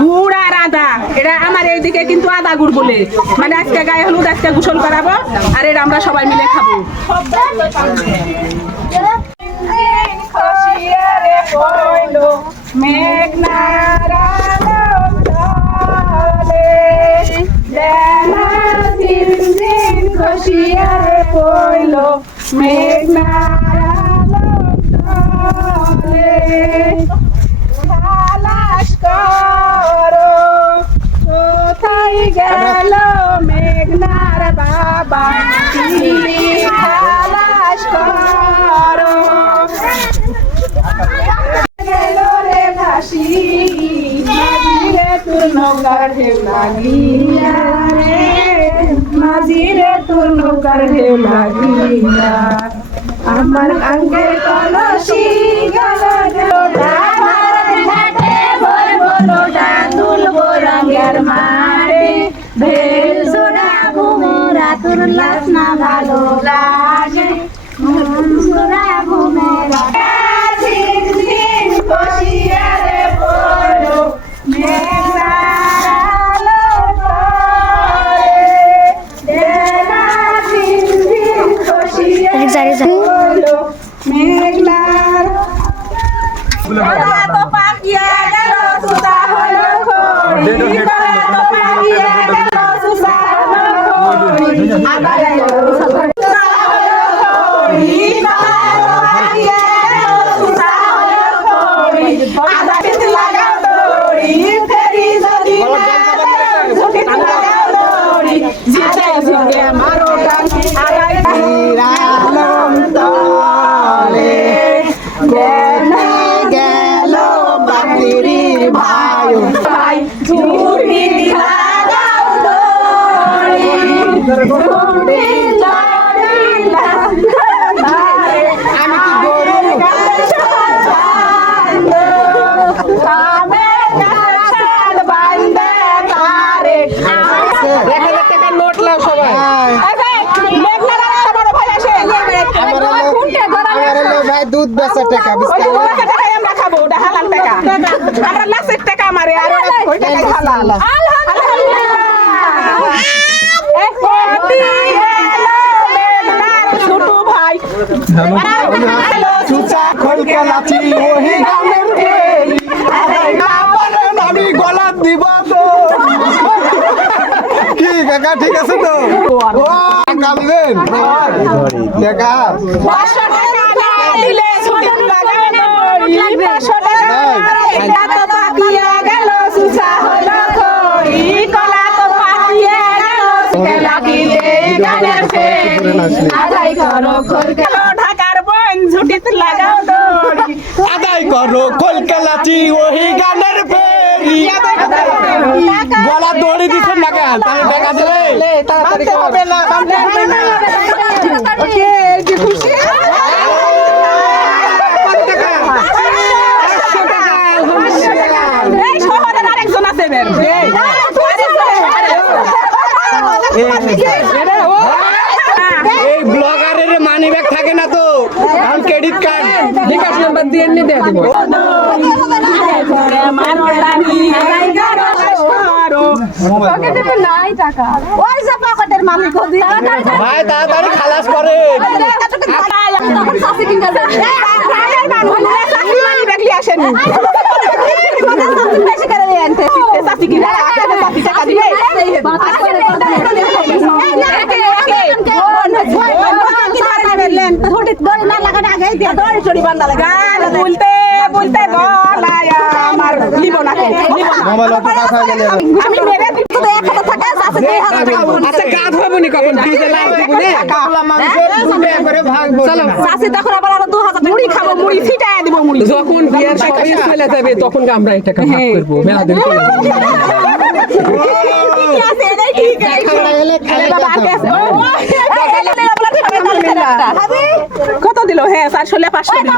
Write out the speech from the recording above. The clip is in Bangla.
গুড় আর আদা, এটা আমার এইদিকে কিন্তু আদা গুড় বলে, মানে আজকে গায়ে হলুদ, আজকে গোসল করাবো, আর এটা আমরা সবাই মিলে খাবো। গেল মেঘনার বাবা খালাস করো, গেল রে ভাসি মাঝিরে তোর নৌকার ঢেউ লাগিয়া রে, মাঝিরে তোর নৌকার ঢেউ লাগিয়া, আমার আঙ্গের কলসি গেল ভেল সোডা ঘুমরা তোর লাস না ভালো লাগে, সোডা ঘুমরা ঝিনঝিন বসিয়া রে পড়ো মেঘনার আলো পড়ে, দেনা ঝিনঝিন বসিয়া পড়ো মেঘনার তো পাকিয়া গেল সুতা হলো খড়ি, দুধ বেচার টাকা আমরা খাবো, ওটা হালাল টাকা, আমরা লাখের টাকা মারে আর ওই টাকা হালাল। ছোট ভাই চুচা খোলকে লাচি ওহি গানের ফেরি, আমি গলা দিব তো কি কাকা, ঠিক আছে তো? ও কালবেন দেখা দিলে ছোট লাগানো 500 টাকা তো পাকিয়া গেল সুসা হলো খড়ি, কলা তো পাকিয়া গেল লাগিলে গানের ফেরি, আদায় করো খোলকে ঢাকার বন ঝুটিতে লাগাও দড়ি, আদায় করো খোলকে লাচি ওহি গানের ফেরি, গলা দড়ি দিছেন না কেন? তাহলে দেখা দেবে তাড়াতাড়ি হবে না, বাঁধতে হবে না। ওকে কি খুশি এই ব্লগারের মানি ব্যাগ থাকে না তো, এখন ক্রেডিট কার্ড বিকাশ নাম্বার দিয়ে এনে দিয়ে দিব। ভাই তাড়াতাড়ি খালাস করে আসেনি যখন বিয়ের সবাই চলে যাবে তখন আমরা এই টাকা ভাগ করবো, মেলা দিন কত দিল? হ্যাঁ 400-500 দিল।